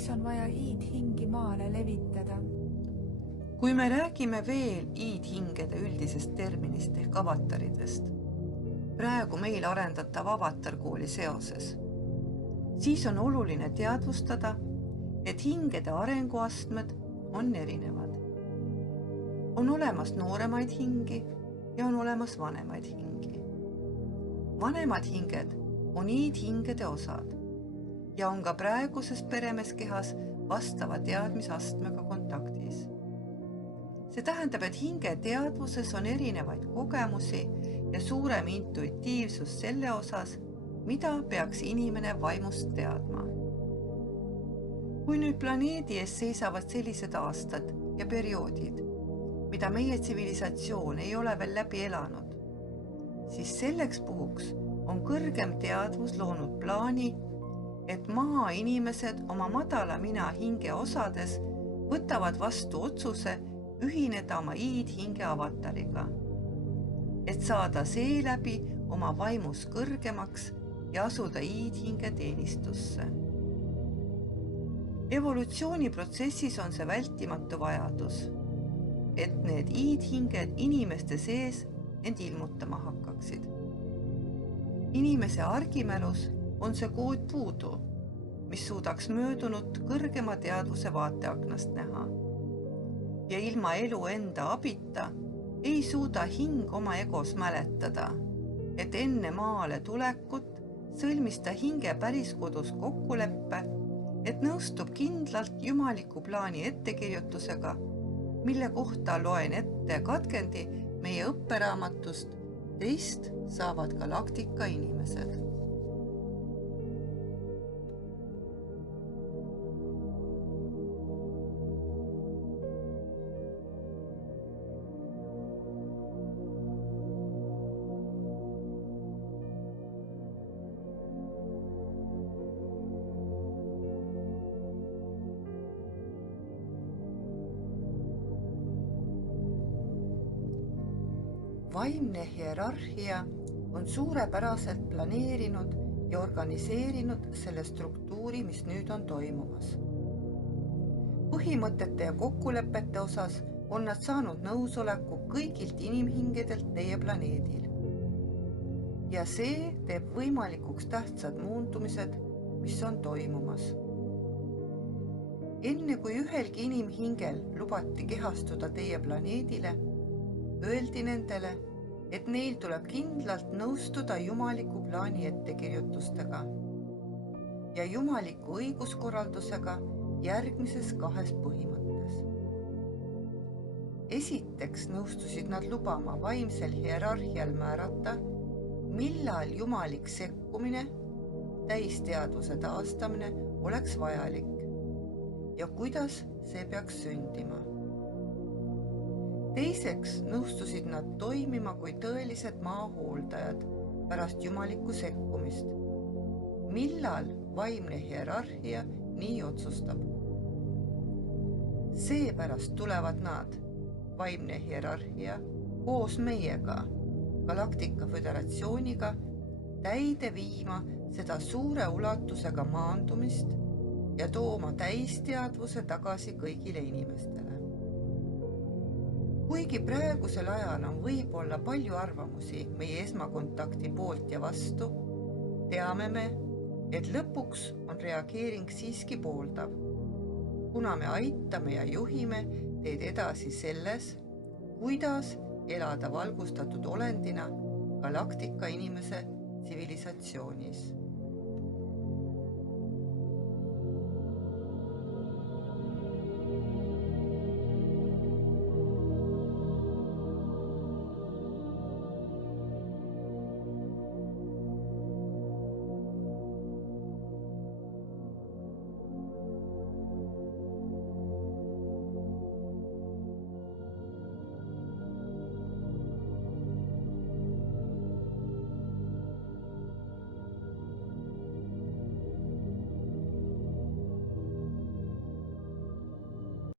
miks on vaja iidhingi maale levitada? Kui me räägime veel iidhingede üldisest terminist ehk avataridest, praegu meil arendatav avatarkooli seoses, siis on oluline teadvustada, et hingede arenguastmed on erinevad. On olemas nooremaid hingi ja on olemas vanemaid hingi. Vanemad hinged on iidhingede osad ja on ka praeguses peremeskehas vastava teadmisastmega kontaktis. See tähendab, et hinge teadvuses on erinevaid kogemusi ja suurem intuitiivsus selle osas, mida peaks inimene vaimust teadma. Kui nüüd planeedi ees seisavad sellised aastad ja perioodid, mida meie tsivilisatsioon ei ole veel läbi elanud, siis selleks puhuks on kõrgem teadvus loonud plaani, et maa inimesed oma madala mina hinge osades võtavad vastu otsuse ühineda oma iidhinge avatariga, et saada seeläbi oma vaimus kõrgemaks ja asuda iidhinge teenistusse. Evolutsiooniprotsessis on see vältimatu vajadus, et need iidhinged inimeste sees end ilmutama hakkaksid. Inimese argimälus on see kood puudu, mis suudaks möödunut kõrgema teadvuse vaateaknast näha. Ja ilma elu enda abita ei suuda hing oma egos mäletada, et enne maale tulekut sõlmis ta hinge päris kodus kokkuleppe, et nõustub kindlalt jumaliku plaani ettekirjutusega, mille kohta loen ette katkendi meie õpperaamatust Teist saavad galaktika inimesed. Vaimne hierarhia on suurepäraselt planeerinud ja organiseerinud selle struktuuri, mis nüüd on toimumas. Põhimõtete ja kokkulepete osas on nad saanud nõusoleku kõigilt inimhingedelt teie planeedil. Ja see teeb võimalikuks tähtsad muundumised, mis on toimumas. Enne kui ühelgi inimhingel lubati kehastuda teie planeedile, öeldi nendele, et neil tuleb kindlalt nõustuda jumaliku plaani ettekirjutustega ja jumaliku õiguskorraldusega järgmises 2 põhimõttes. Esiteks nõustusid nad lubama vaimsel hierarhial määrata, millal jumalik sekkumine, täisteadvuse taastamine oleks vajalik ja kuidas see peaks sündima. Teiseks nõustusid nad toimima kui tõelised maahooldajad pärast jumalikku sekkumist, millal vaimne hierarhia nii otsustab. Seepärast tulevad nad, vaimne hierarhia, koos meiega, Galaktika Föderatsiooniga, täide viima seda suure ulatusega maandumist ja tooma täisteadvuse tagasi kõigile inimestele. Kuigi praegusel ajal on võib-olla palju arvamusi meie esmakontakti poolt ja vastu, teame me, et lõpuks on reageering siiski pooldav, kuna me aitame ja juhime teid edasi selles, kuidas elada valgustatud olendina galaktika inimese tsivilisatsioonis.